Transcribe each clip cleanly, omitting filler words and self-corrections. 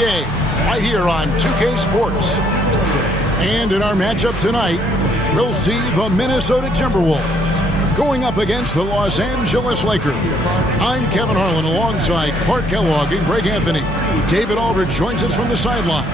NBA, right here on 2K Sports. And in our matchup tonight, we'll see the Minnesota Timberwolves going up against the Los Angeles Lakers. I'm Kevin Harlan alongside Clark Kellogg and Greg Anthony. David Aldridge joins us from the sideline.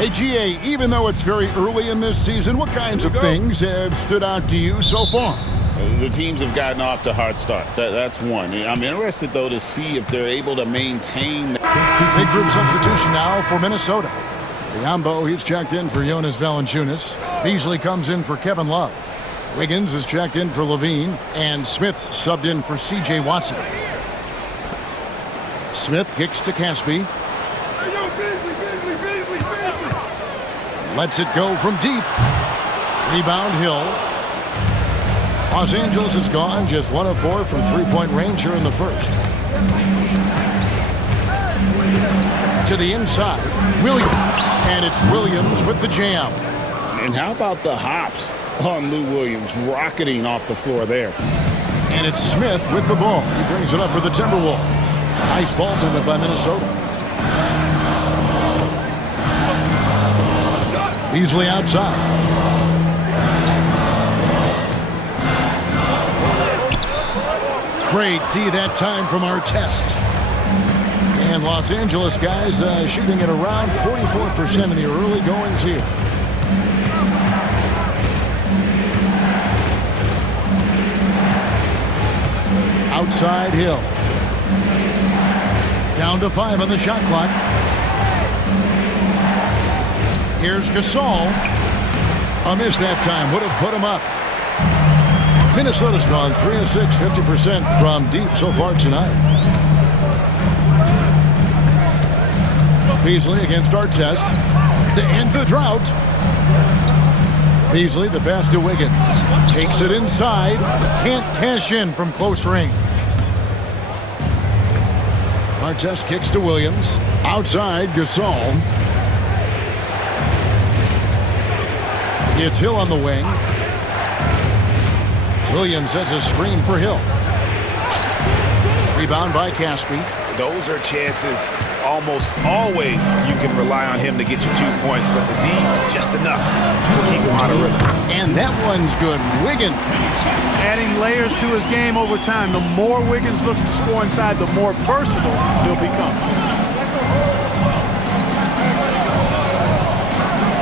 Hey, GA, even though it's very early in this season, what kinds of things have stood out to you so far? The teams have gotten off to hard starts. That's one. I'm interested, though, to see if they're able to maintain. Big group substitution now for Minnesota. Biombo, he's checked in for Jonas Valanciunas. Beasley comes in for Kevin Love. Wiggins is checked in for Levine. And Smith subbed in for C.J. Watson. Smith kicks to Caspi. Lets it go from deep. Rebound Hill. Los Angeles is gone, just 1 of 4 from three-point range here in the first. To the inside, Williams. And it's Williams with the jam. And how about the hops on Lou Williams, rocketing off the floor there. And it's Smith with the ball. He brings it up for the Timberwolves. Nice ball movement by Minnesota. Beasley outside. Great D that time from our test. And Los Angeles guys shooting at around 44% in the early goings here. Outside Hill. Down to 5 on the shot clock. Here's Gasol. A miss that time. Would have put him up. Minnesota's gone 3 of 6, 50% from deep so far tonight. Beasley against Artest to end the drought. Beasley, the pass to Wiggins. Takes it inside. Can't cash in from close range. Artest kicks to Williams. Outside, Gasol. It's Hill on the wing. Williams sets a screen for Hill. Rebound by Caspi. Those are chances almost always you can rely on him to get you 2 points, but the D, just enough to keep him out of rhythm. And that one's good. Wiggins. Adding layers to his game over time. The more Wiggins looks to score inside, the more versatile he'll become.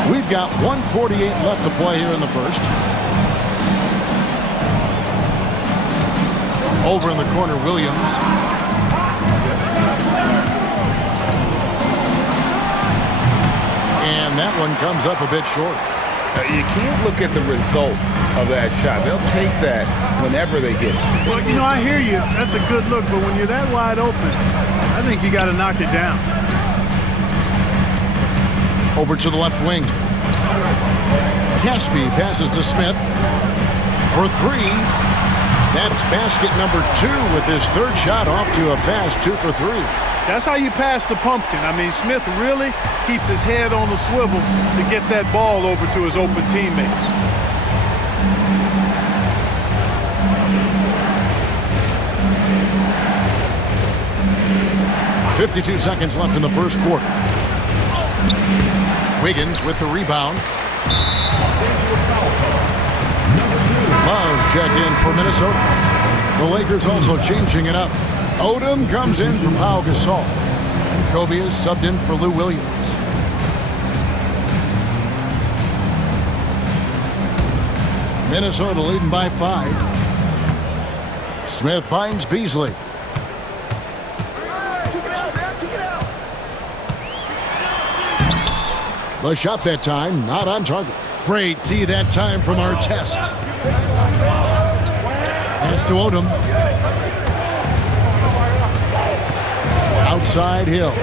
We've got 1:48 left to play here in the first. Over in the corner, Williams. And that one comes up a bit short. You can't look at the result of that shot. They'll take that whenever they get it. Well, you know, I hear you. That's a good look, but when you're that wide open, I think you got to knock it down. Over to the left wing. Caspi passes to Smith for 3. That's basket number 2 with his third shot off to a fast 2 for 3. That's how you pass the pumpkin. I mean, Smith really keeps his head on the swivel to get that ball over to his open teammates. .52 seconds left in the first quarter. Wiggins with the rebound. Love check in for Minnesota. The Lakers also changing it up. Odom comes in for Pau Gasol. And Kobe is subbed in for Lou Williams. Minnesota leading by 5. Smith finds Beasley. The shot that time, not on target. Great D that time from our test. Pass to Odom. Outside Hill.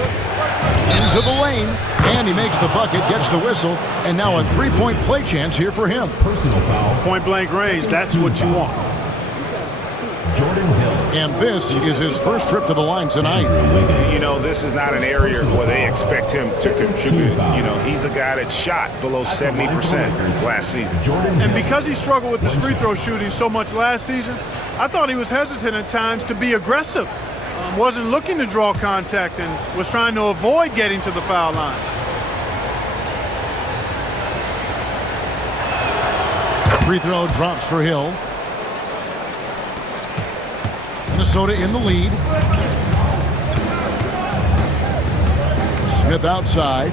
Into the lane. And he makes the bucket, gets the whistle, and now a 3-point play chance here for him. Personal foul. Point blank range, that's what you want. And this is his first trip to the line tonight. You know, this is not an area where they expect him to contribute. You know, he's a guy that shot below 70% last season. And because he struggled with his free throw shooting so much last season, I thought he was hesitant at times to be aggressive. Wasn't looking to draw contact and was trying to avoid getting to the foul line. Free throw drops for Hill. Minnesota in the lead. Smith outside.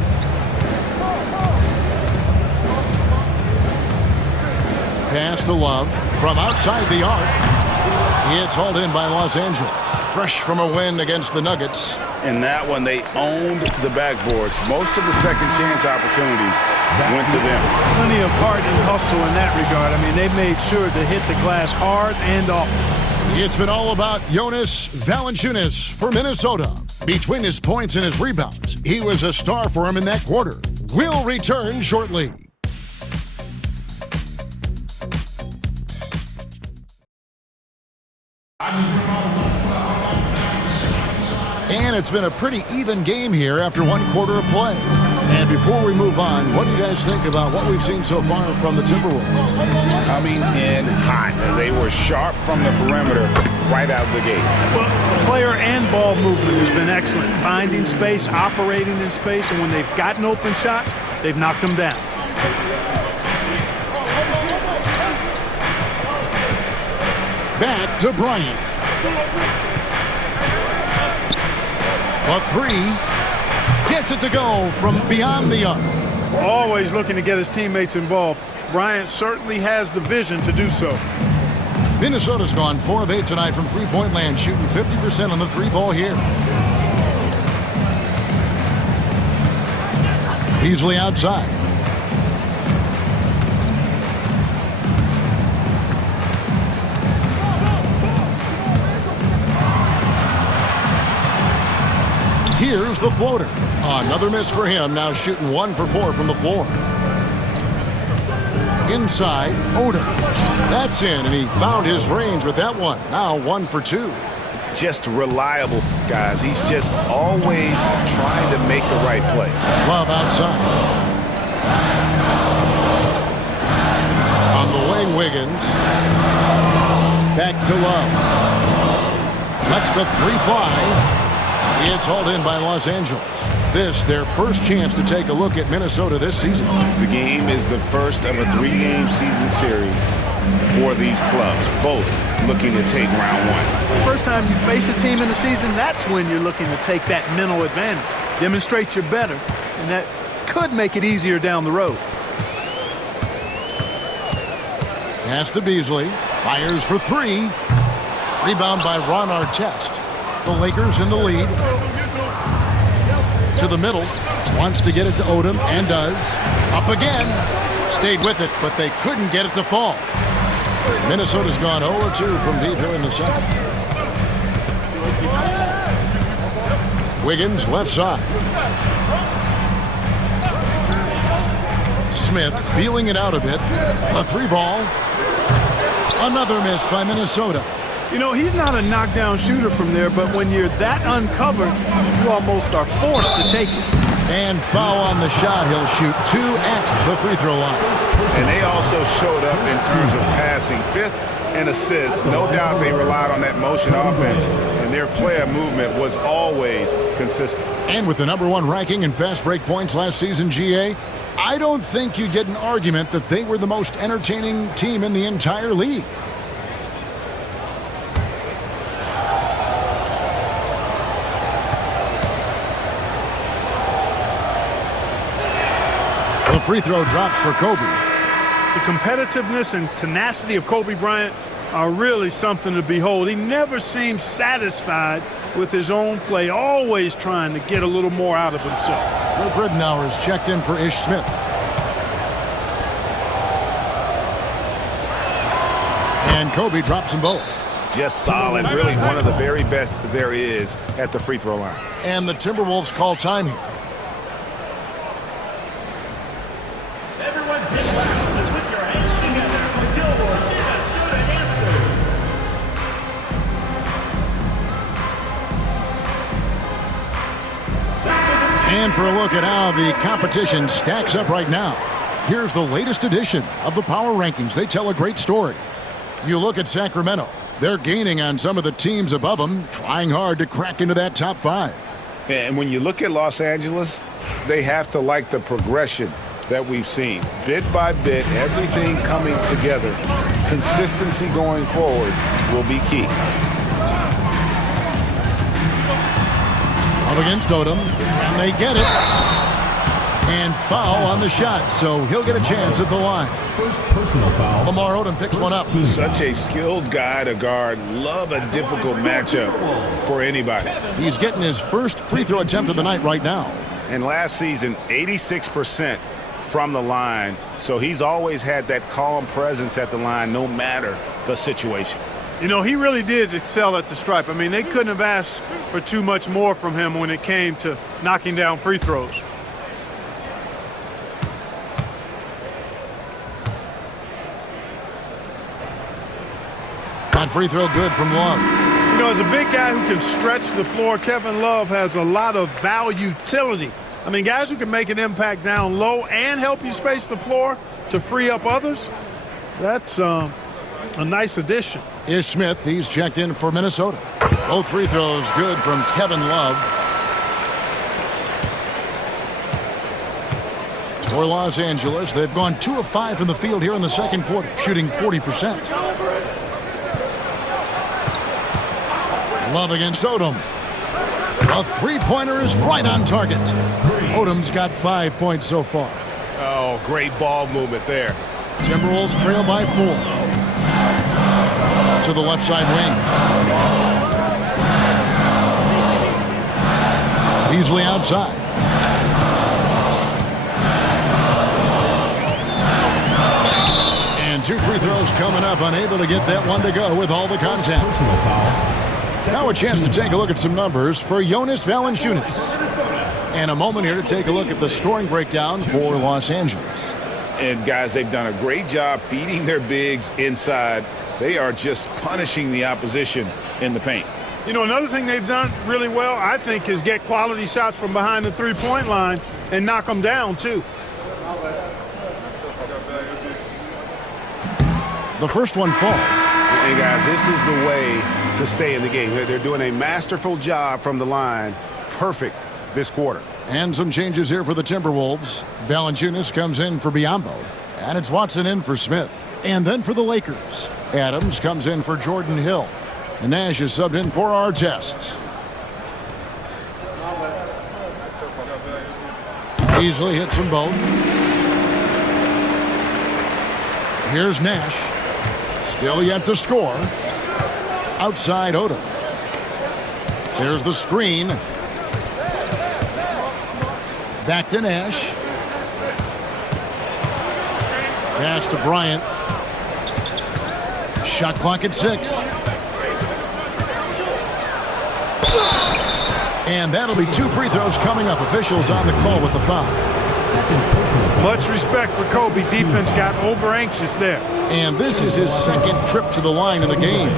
Pass to Love from outside the arc. It's hauled in by Los Angeles. Fresh from a win against the Nuggets. In that one, they owned the backboards. Most of the second chance opportunities went to them. Plenty of heart and hustle in that regard. I mean, they made sure to hit the glass hard and often. It's been all about Jonas Valanciunas for Minnesota. Between his points and his rebounds, he was a star for him in that quarter. We'll return shortly. And it's been a pretty even game here after one quarter of play. And before we move on, what do you guys think about what we've seen so far from the Timberwolves? Coming in hot. They were sharp from the perimeter right out of the gate. Well, the player and ball movement has been excellent. Finding space, operating in space, and when they've gotten open shots, they've knocked them down. Back to Bryant. A three. Gets it to go from beyond the arc. Always looking to get his teammates involved. Bryant certainly has the vision to do so. Minnesota's gone 4 of 8 tonight from three-point land, shooting 50% on the three ball here. Beasley outside. Here's the floater. Another miss for him, now shooting 1 for 4 from the floor. Inside, Odom. That's in, and he found his range with that one. Now 1 for 2. Just reliable, guys. He's just always trying to make the right play. Love outside. On the wing, Wiggins. Back to Love. Lets the three fly. It's hauled in by Los Angeles. This, their first chance to take a look at Minnesota this season. The game is the first of a 3-game season series for these clubs, both looking to take round 1. The first time you face a team in the season, that's when you're looking to take that mental advantage. Demonstrate you're better, and that could make it easier down the road. Pass to Beasley. Fires for 3. Rebound by Ron Artest. The Lakers in the lead. To the middle. Wants to get it to Odom, and does. Up again. Stayed with it, but they couldn't get it to fall. Minnesota's gone 0-2 from deep here in the second. Wiggins left side. Smith feeling it out a bit. A 3-ball. Another miss by Minnesota. You know, he's not a knockdown shooter from there, but when you're that uncovered, you almost are forced to take it. And foul on the shot. He'll shoot 2 at the free throw line. And they also showed up in terms of passing. 5th and assists. No doubt they relied on that motion offense, and their player movement was always consistent. And with the #1 ranking in fast break points last season, GA, I don't think you get an argument that they were the most entertaining team in the entire league. The free throw drops for Kobe. The competitiveness and tenacity of Kobe Bryant are really something to behold. He never seems satisfied with his own play, always trying to get a little more out of himself. Luke Ridenour is checked in for Ish Smith. And Kobe drops them both. Just solid, really one of the very best there is at the free throw line. And the Timberwolves call time here. And for a look at how the competition stacks up right now, here's the latest edition of the Power Rankings. They tell a great story. You look at Sacramento. They're gaining on some of the teams above them, trying hard to crack into that top 5. And when you look at Los Angeles, they have to like the progression that we've seen. Bit by bit, everything coming together. Consistency going forward will be key. Up against Odom, and they get it. And foul on the shot, so he'll get a chance at the line. First personal foul. Lamar Odom picks one up. Such a skilled guy to guard. Love a difficult matchup for anybody. He's getting his first free throw attempt of the night right now. And last season, 86% from the line. So he's always had that calm presence at the line no matter the situation. You know, he really did excel at the stripe. I mean, they couldn't have asked for too much more from him when it came to knocking down free throws. That free throw good from Love. You know, as a big guy who can stretch the floor, Kevin Love has a lot of utility. I mean, guys who can make an impact down low and help you space the floor to free up others, that's a nice addition. Ish Smith, he's checked in for Minnesota. Both free throws good from Kevin Love. For Los Angeles, they've gone 2 of 5 from the field here in the second quarter, shooting 40%. Love against Odom. A three-pointer is right on target. Odom's got 5 points so far. Oh, great ball movement there. Timberwolves trail by 4. To the left side wing. Beasley outside. And 2 free throws coming up, unable to get that one to go with all the contact. Now a chance to take a look at some numbers for Jonas Valanciunas. And a moment here to take a look at the scoring breakdown for Los Angeles. And guys, they've done a great job feeding their bigs inside. They are just punishing the opposition in the paint. You know, another thing they've done really well, I think, is get quality shots from behind the three-point line and knock them down, too. The first one falls. And guys, this is the way to stay in the game. They're doing a masterful job from the line. Perfect this quarter. And some changes here for the Timberwolves. Valanciunas comes in for Biyombo. And it's Watson in for Smith. And then for the Lakers, Adams comes in for Jordan Hill. And Nash is subbed in for Artest. Easily hits them both. Here's Nash. Still yet to score. Outside Odom. There's the screen. Back to Nash. Pass to Bryant. Shot clock at 6. And that'll be 2 free throws coming up. Officials on the call with the foul. Much respect for Kobe. Defense got over-anxious there. And this is his second trip to the line in the game.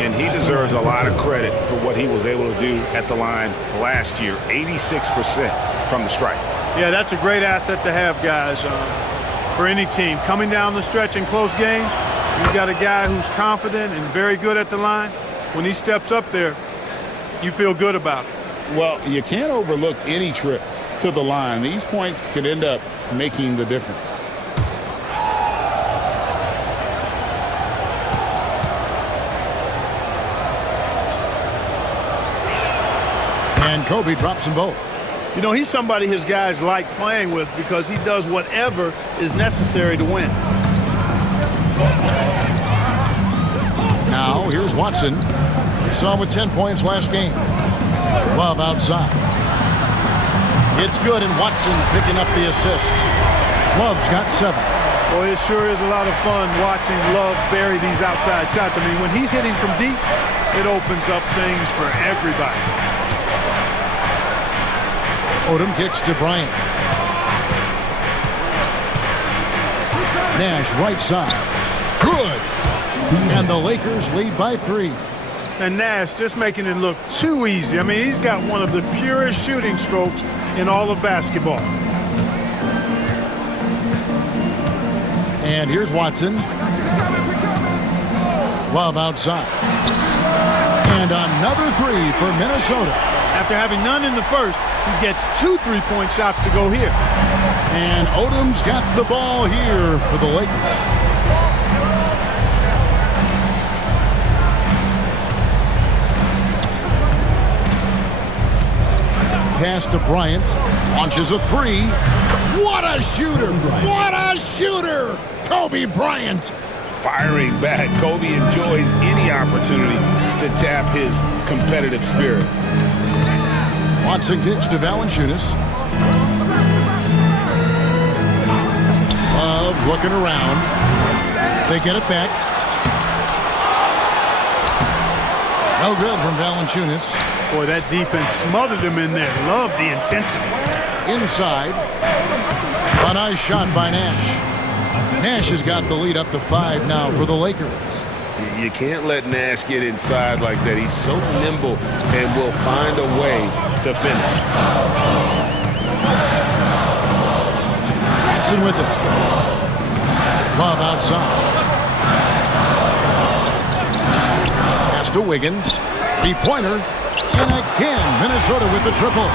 And he deserves a lot of credit for what he was able to do at the line last year. 86% from the stripe. Yeah, that's a great asset to have, guys, for any team. Coming down the stretch in close games, you've got a guy who's confident and very good at the line. When he steps up there, you feel good about it. Well, you can't overlook any trip to the line. These points could end up making the difference. And Kobe drops them both. You know, he's somebody his guys like playing with because he does whatever is necessary to win. Now, here's Watson. We saw him with 10 points last game. Love outside. It's good, and Watson picking up the assist. Love's got 7. Boy, it sure is a lot of fun watching Love bury these outside shots. I mean, when he's hitting from deep, it opens up things for everybody. Odom kicks to Bryant. Nash right side. Good. And the Lakers lead by 3. And Nash just making it look too easy. I mean, he's got one of the purest shooting strokes in all of basketball. And here's Watson. Love outside. And another three for Minnesota. After having none in the first, he gets 2 3-point shots to go here. And Odom's got the ball here for the Lakers. Pass to Bryant. Launches a three. What a shooter! What a shooter! Kobe Bryant. Firing back, Kobe enjoys any opportunity to tap his competitive spirit. Watson kicks to Valanciunas. Love looking around. They get it back. No good from Valanciunas. Boy, that defense smothered him in there. Love the intensity. Inside. A nice shot by Nash. Nash has got the lead up to 5 now for the Lakers. You can't let Nash get inside like that. He's so nimble and will find a way to finish. Jackson with it. Love outside. Pass to Wiggins. 3-pointer. And again, Minnesota with the triple.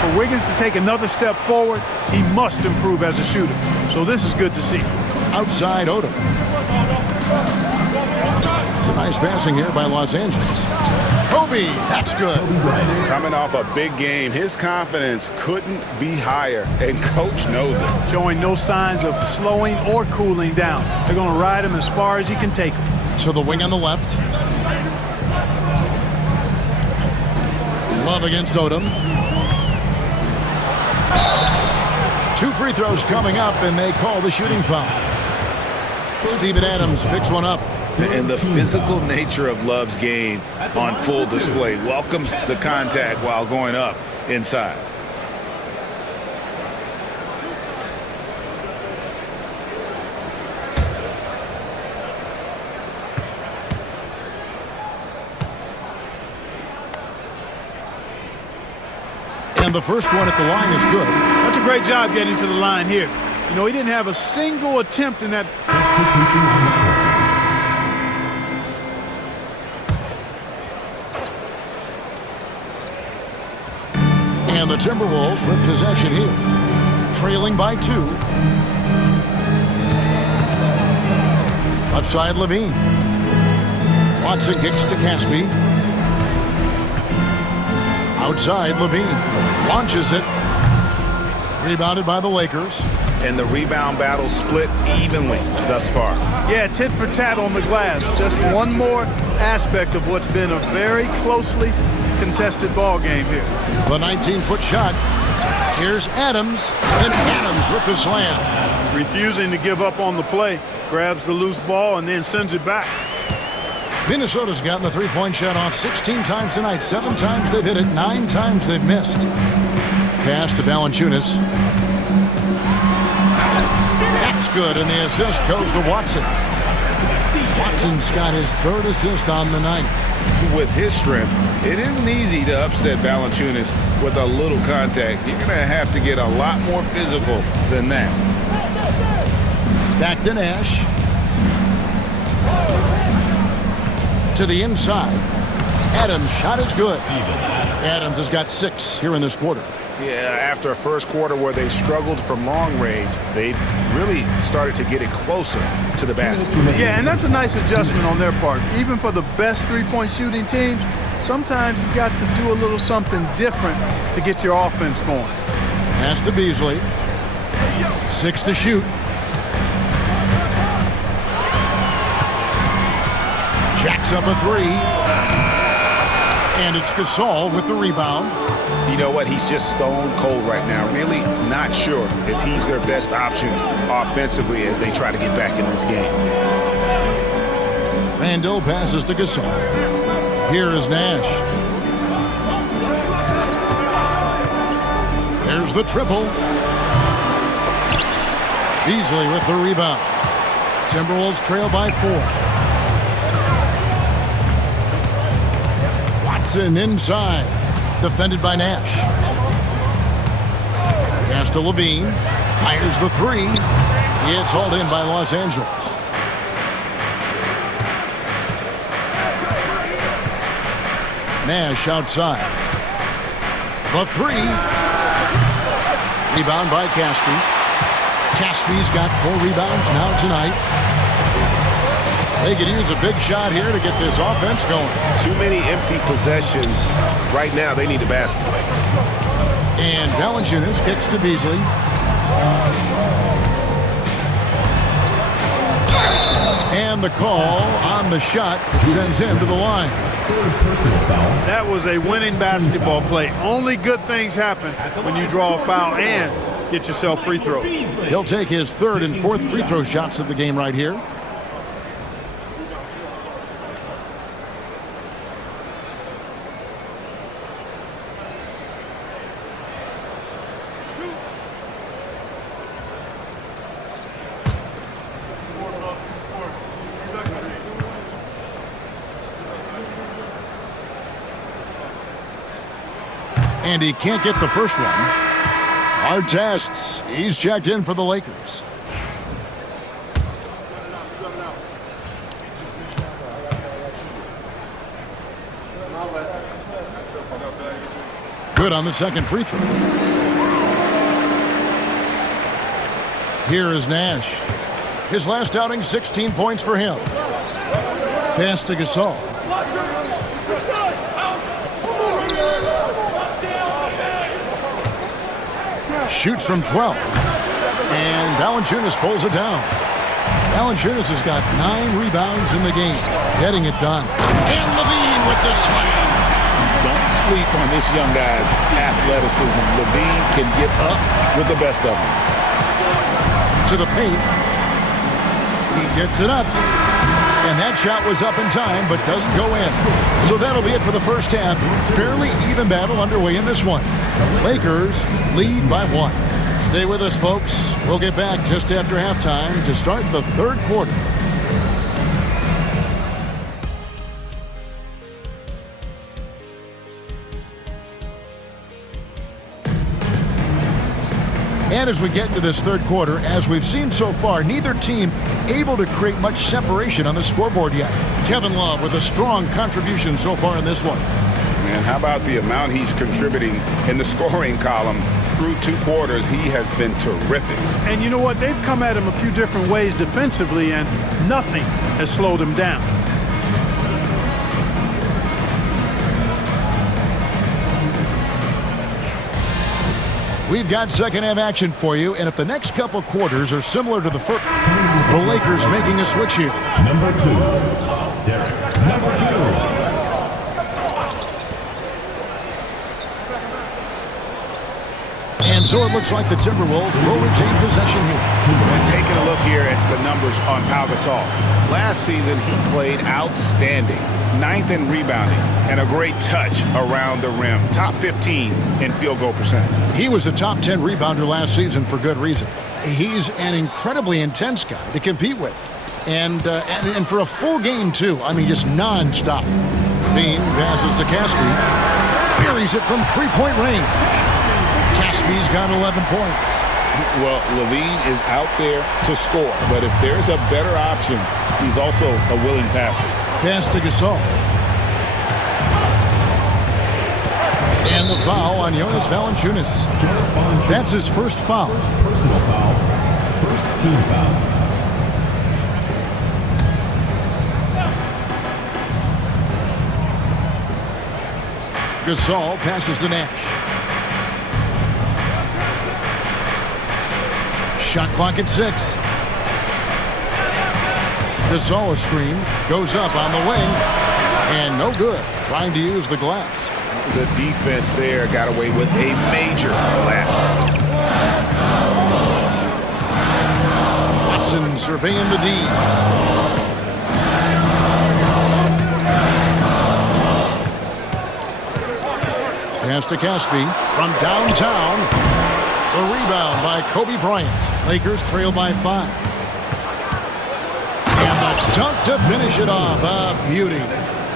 For Wiggins to take another step forward, he must improve as a shooter. So this is good to see. Outside Odom. Some nice passing here by Los Angeles. Kobe, that's good. Coming off a big game, his confidence couldn't be higher, and coach knows it. Showing no signs of slowing or cooling down. They're going to ride him as far as he can take him. To the wing on the left. Love against Odom. 2 free throws coming up, and they call the shooting foul. Steven Adams picks one up. And the physical nature of Love's game on full display welcomes the contact while going up inside. And the first one at the line is good. That's a great job getting to the line here. You know, he didn't have a single attempt in that. And the Timberwolves with possession here. Trailing by 2. Left side Levine. Watson kicks to Caspi. Outside Levine. Launches it. Rebounded by the Lakers. And the rebound battle split evenly thus far. Yeah, tit for tat on the glass. Just one more aspect of what's been a very closely contested ball game here. The 19-foot shot. Here's Adams. And Adams with the slam. Refusing to give up on the play. Grabs the loose ball and then sends it back. Minnesota's gotten the 3-point shot off 16 times tonight. 7 times they've hit it. 9 times they've missed. Pass to Valanciunas. That's good, and the assist goes to Watson. Watson's got his 3rd assist on the night. With his strength, it isn't easy to upset Valanciunas with a little contact. You're going to have to get a lot more physical than that. Back to Nash. To the inside. Adams' shot is good. Adams has got 6 here in this quarter. Yeah, after a first quarter where they struggled from long range, they really started to get it closer to the basket. Yeah, and that's a nice adjustment on their part. Even for the best 3-point shooting teams, sometimes you've got to do a little something different to get your offense going. Pass to Beasley. 6 to shoot. Jacks up a 3. And it's Gasol with the rebound. You know what? He's just stone cold right now. Really not sure if he's their best option offensively as they try to get back in this game. Randall passes to Gasol. Here is Nash. There's the triple. Beasley with the rebound. Timberwolves trail by 4. Johnson inside. Defended by Nash. Pass to Levine. Fires the three. It's hauled in by Los Angeles. Nash outside. The three. Rebound by Caspi. Caspi's got 4 rebounds now tonight. They could use a big shot here to get this offense going. Too many empty possessions. Right now, they need a basket. And Valanciunas kicks to Beasley. And the call on the shot that sends him to the line. That was a winning basketball play. Only good things happen when you draw a foul and get yourself free throws. He'll take his 3rd and 4th free throw shots of the game right here. And he can't get the first one. Artests, he's checked in for the Lakers. Good on the second free throw. Here is Nash. His last outing, 16 points for him. Pass to Gasol. Shoots from 12. And Valanciunas pulls it down. Valanciunas has got 9 rebounds in the game. Getting it done. And Levine with the slam. Don't sleep on this young guy's athleticism. Levine can get up with the best of them. To the paint. He gets it up. And that shot was up in time, but doesn't go in. So that'll be it for the first half. Fairly even battle underway in this one. Lakers lead by 1. Stay with us, folks. We'll get back just after halftime to start the 3rd quarter. And as we get into this 3rd quarter, as we've seen so far, neither team able to create much separation on the scoreboard yet. Kevin Love with a strong contribution so far in this one. And how about the amount he's contributing in the scoring column? Through 2 quarters, he has been terrific. And you know what? They've come at him a few different ways defensively, and nothing has slowed him down. We've got second half action for you, and if the next couple quarters are similar to the first, the Lakers making a switch here. Number 2, Derek. Number 2. And so it looks like the Timberwolves will retain possession here. And taking a look here at the numbers on Pau Gasol. Last season, he played outstanding. 9th in rebounding and a great touch around the rim. Top 15 in field goal percentage. He was a top 10 rebounder last season for good reason. He's an incredibly intense guy to compete with. And for a full game, too. I mean, just nonstop. Bean passes to Caspi. Buries it from three-point range. Caspi's got 11 points. Well, Levine is out there to score, but if there's a better option, he's also a willing passer. Pass to Gasol. And the foul on Jonas Valanciunas. That's his first foul. Personal foul. First team foul. Gasol passes to Nash. Shot clock at 6. Gasol a screen. Goes up on the wing. And no good. Trying to use the glass. The defense there got away with a major collapse. Watson surveying the D. Pass to Caspi from downtown. The rebound by Kobe Bryant. Lakers trail by 5. And the dunk to finish it off. A beauty.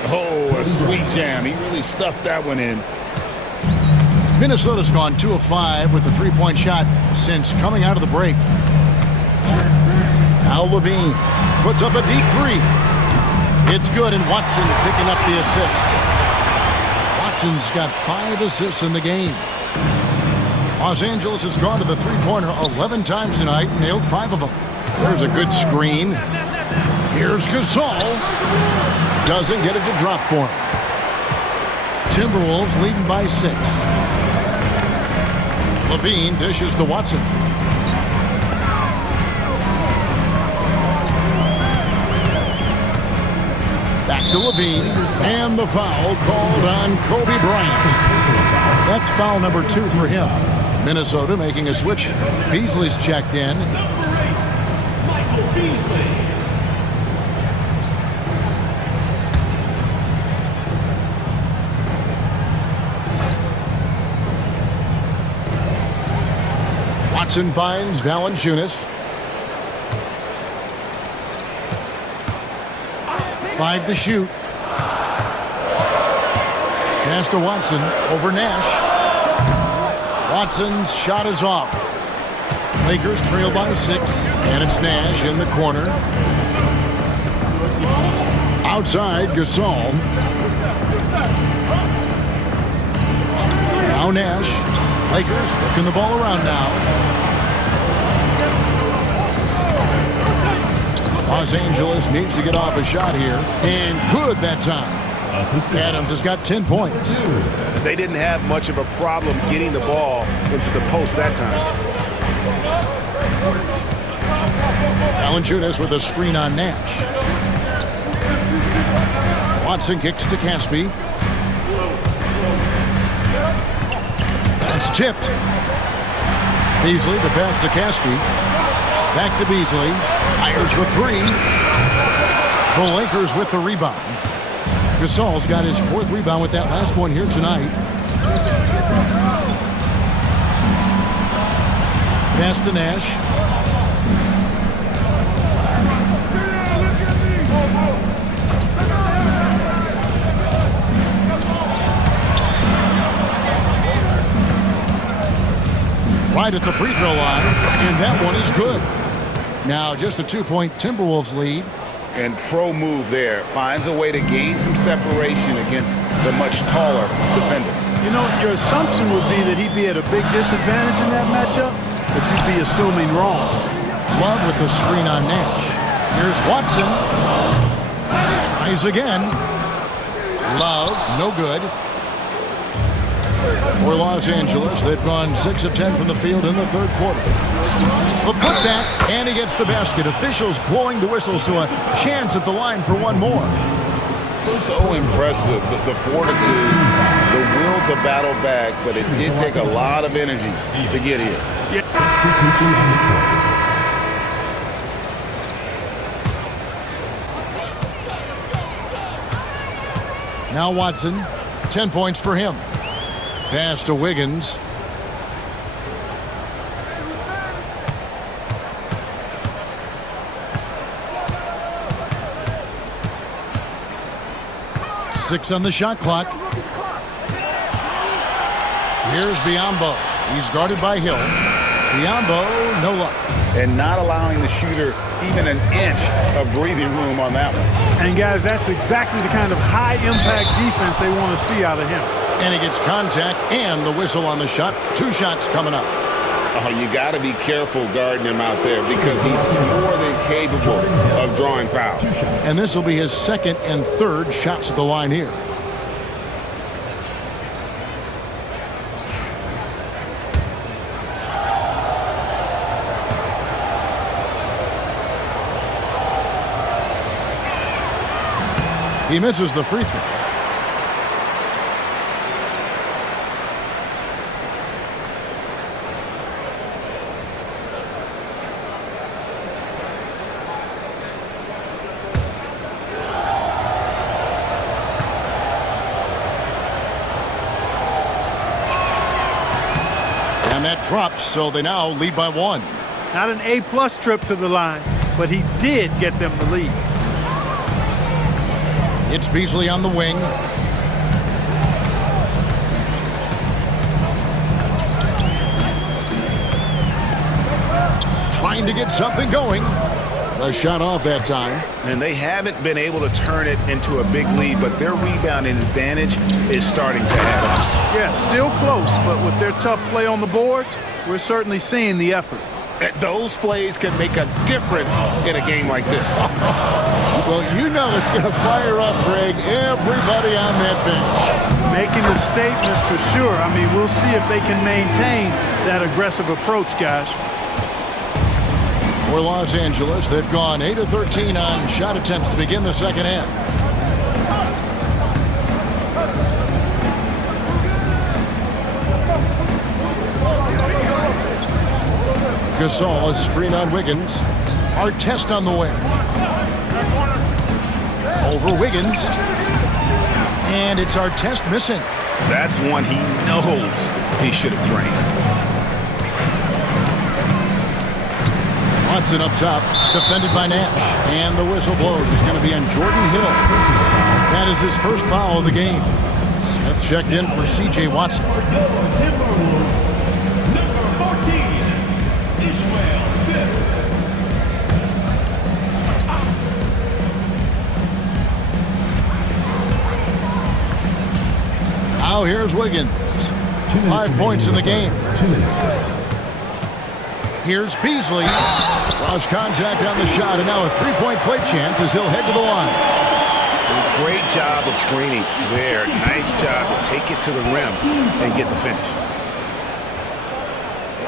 Oh, a sweet jam. He really stuffed that one in. Minnesota's gone 2 of 5 with the three-point shot since coming out of the break. Now Levine puts up a deep three. It's good, and Watson picking up the assist. Watson's got 5 assists in the game. Los Angeles has gone to the three-pointer 11 times tonight and nailed 5 of them. There's a good screen. Here's Gasol. Doesn't get it to drop for him. Timberwolves leading by 6. Levine dishes to Watson. Back to Levine, and the foul called on Kobe Bryant. That's foul number 2 for him. Minnesota making a switch. Beasley's checked in. Number 8, Michael Beasley. Watson finds Valanciunas. 5 to shoot. Pass to Watson over Nash. Watson's shot is off. Lakers trail by 6, and it's Nash in the corner. Outside, Gasol. Now Nash. Lakers working the ball around now. Los Angeles needs to get off a shot here, and good that time. Adams has got 10 points. They didn't have much of a problem getting the ball into the post that time. Valanciunas with a screen on Nash. Watson kicks to Caspi. That's tipped. Beasley, the pass to Caspi. Back to Beasley. Fires the 3. The Lakers with the rebound. Gasol's got his 4th rebound with that last one here tonight. Pass to Nash. Right at the free throw line, and that one is good. Now just a 2-point Timberwolves lead. And pro move there. Finds a way to gain some separation against the much taller defender. You know, your assumption would be that he'd be at a big disadvantage in that matchup, but you'd be assuming wrong. Love with the screen on Nash. Here's Watson. Tries again. Love, no good. For Los Angeles, they've gone 6 of 10 from the field in the 3rd quarter. The putback, and he gets the basket. Officials blowing the whistle, so a chance at the line for one more. So impressive, the fortitude, the will to battle back, but it did take a lot of energy to get here. Now Watson, 10 points for him. Pass to Wiggins. Six on the shot clock. Here's Biyombo. He's guarded by Hill. Biyombo, no luck. And not allowing the shooter even an inch of breathing room on that one. And guys, that's exactly the kind of high-impact defense they want to see out of him. And he gets contact and the whistle on the shot. 2 shots coming up. Oh, you got to be careful guarding him out there because he's more than capable of drawing fouls. And this will be his 2nd and 3rd shots at the line here. He misses the free throw. And that drops, so they now lead by 1. Not an A-plus trip to the line, but he did get them the lead. It's Beasley on the wing. Trying to get something going. A shot off that time. And they haven't been able to turn it into a big lead, but their rebounding advantage is starting to add up. Yeah, still close, but with their tough play on the boards, we're certainly seeing the effort. Those plays can make a difference in a game like this. Well, you know it's going to fire up, Greg, everybody on that bench. Making a statement for sure. I mean, we'll see if they can maintain that aggressive approach, guys. For Los Angeles, they've gone 8 of 13 on shot attempts to begin the second half. Gasol, a screen on Wiggins. Artest on the way. Over Wiggins. And it's Artest missing. That's one he knows he should have drained. Watson up top, defended by Nash. And the whistle blows. It's going to be on Jordan Hill. That is his first foul of the game. Smith checked in for C.J. Watson. Timberwolves, number 14, Ishmael Smith. Now here's Wiggins. 5 points in the game. 2 minutes. Here's Beasley. Cross contact on the shot, and now a three-point play chance as he'll head to the line. Great job of screening there. Nice job to take it to the rim and get the finish.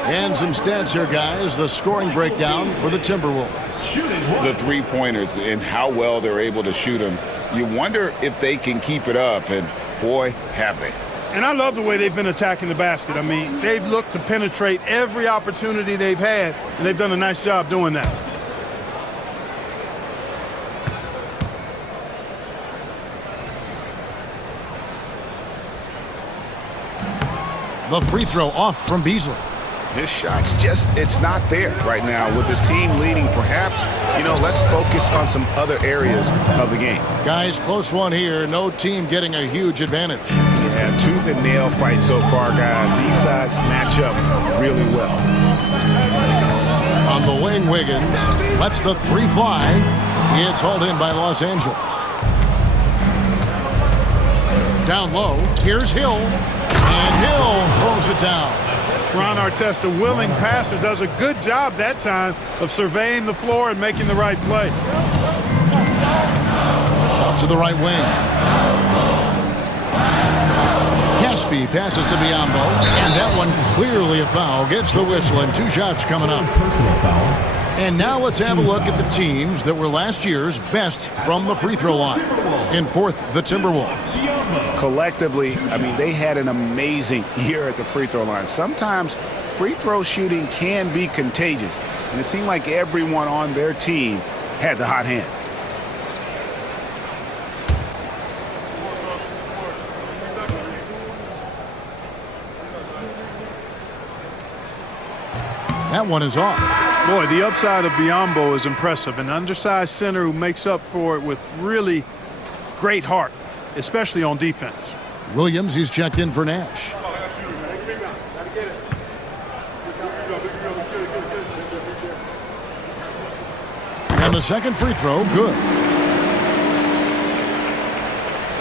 And some stats here, guys. The scoring breakdown for the Timberwolves. The three-pointers and how well they're able to shoot them. You wonder if they can keep it up, and boy, have they. And I love the way they've been attacking the basket. I mean, they've looked to penetrate every opportunity they've had, and they've done a nice job doing that. The free throw off from Beasley. His shot's it's not there right now. With his team leading, perhaps, let's focus on some other areas of the game. Guys, close one here. No team getting a huge advantage. Yeah, tooth and nail fight so far, guys. These sides match up really well. On the wing, Wiggins lets the three fly. It's hauled in by Los Angeles. Down low, here's Hill. And Hill throws it down. Ron Artest, a willing passer, does a good job that time of surveying the floor and making the right play. Out to the right wing. Caspi passes to Biyombo, and that one clearly a foul. Gets the whistle, and 2 shots coming up. Personal foul. And now let's have a look at the teams that were last year's best from the free throw line. In fourth, the Timberwolves. Collectively, I mean, they had an amazing year at the free throw line. Sometimes free throw shooting can be contagious, and it seemed like everyone on their team had the hot hand. That one is off. Boy, the upside of Biyombo is impressive. An undersized center who makes up for it with really great heart, especially on defense. Williams, he's checked in for Nash. And the second free throw, good.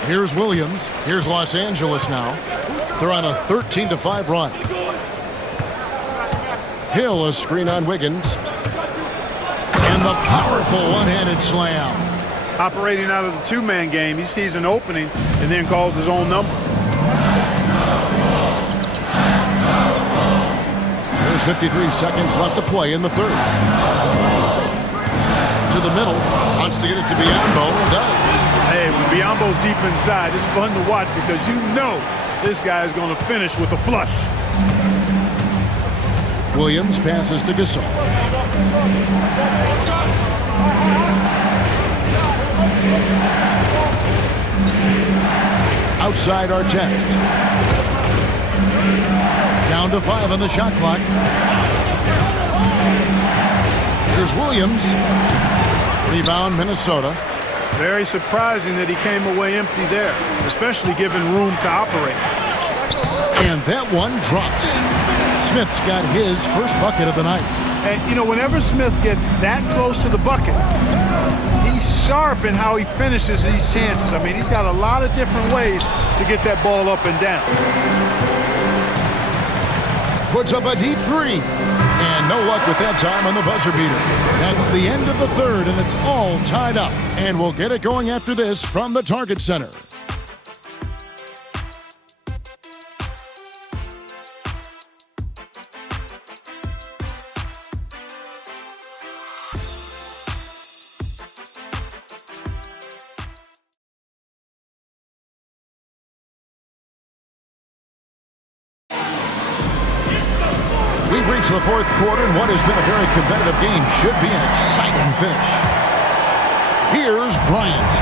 Here's Williams. Here's Los Angeles now. They're on a 13-5 run. Hill, a screen on Wiggins. And the powerful one-handed slam. Operating out of the two-man game, he sees an opening and then calls his own number. There's 53 seconds left to play in the third. To the middle. Wants to get it to Biyombo and does. Hey, when Biyombo's deep inside, it's fun to watch because you know this guy is going to finish with a flush. Williams passes to Gasol. Outside Artest. Down to 5 on the shot clock. Here's Williams. Rebound, Minnesota. Very surprising that he came away empty there, especially given room to operate. And that one drops. Smith's got his first bucket of the night. And, you know, whenever Smith gets that close to the bucket, he's sharp in how he finishes these chances. I mean, he's got a lot of different ways to get that ball up and down. Puts up a deep three. And no luck with that time on the buzzer beater. That's the end of the third, and it's all tied up. And we'll get it going after this from the Target Center. We've reached the fourth quarter, and what has been a very competitive game should be an exciting finish. Here's Bryant.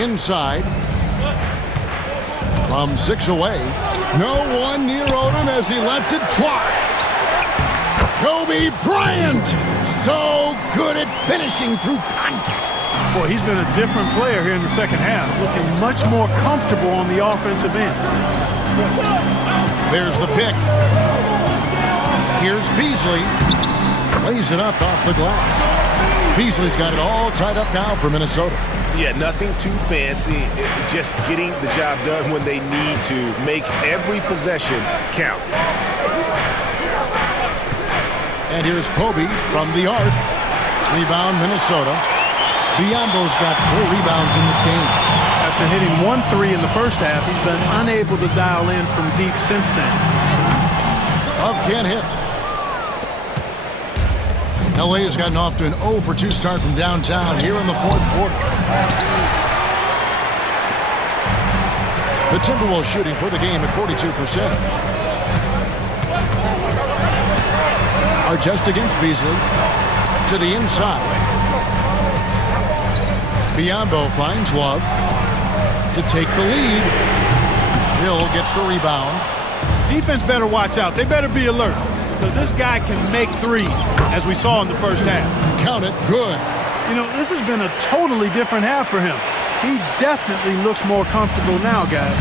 Inside. From 6 away. No one near Odom as he lets it fly. Kobe Bryant! So good at finishing through contact. Boy, he's been a different player here in the second half, looking much more comfortable on the offensive end. There's the pick. Here's Beasley. Lays it up off the glass. Beasley's got it all tied up now for Minnesota. Yeah, nothing too fancy. Just getting the job done when they need to. Make every possession count. And here's Kobe from the arc. Rebound, Minnesota. Biombo's got 4 rebounds in this game. After hitting 1 3 in the first half, he's been unable to dial in from deep since then. Love can't hit. LA has gotten off to an 0 for 2 start from downtown here in the fourth quarter. The Timberwolves shooting for the game at 42%. Just against Beasley to the inside. Biombo finds Love to take the lead. Hill gets the rebound. Defense better watch out. They better be alert because this guy can make threes, as we saw in the first half. Count it, good. You know, this has been a totally different half for him. He definitely looks more comfortable now, guys.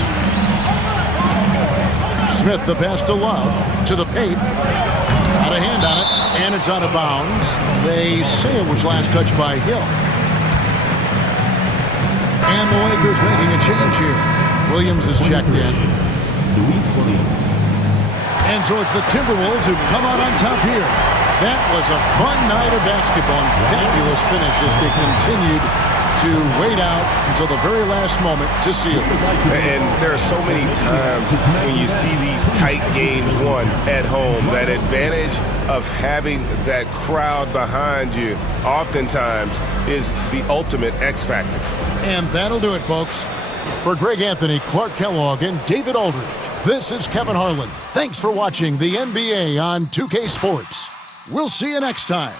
Smith the pass to Love to the paint. Got a hand on it, and it's out of bounds. They say it was last touched by Hill. And the Lakers making a change here. Williams is checked in. And so it's the Timberwolves who come out on top here. That was a fun night of basketball and fabulous finish as they continued to wait out until the very last moment to seal. And there are so many times when you see these tight games won at home, that advantage of having that crowd behind you oftentimes is the ultimate X factor. And that'll do it, folks. For Greg Anthony, Clark Kellogg, and David Aldridge, this is Kevin Harlan. Thanks for watching the NBA on 2K Sports. We'll see you next time.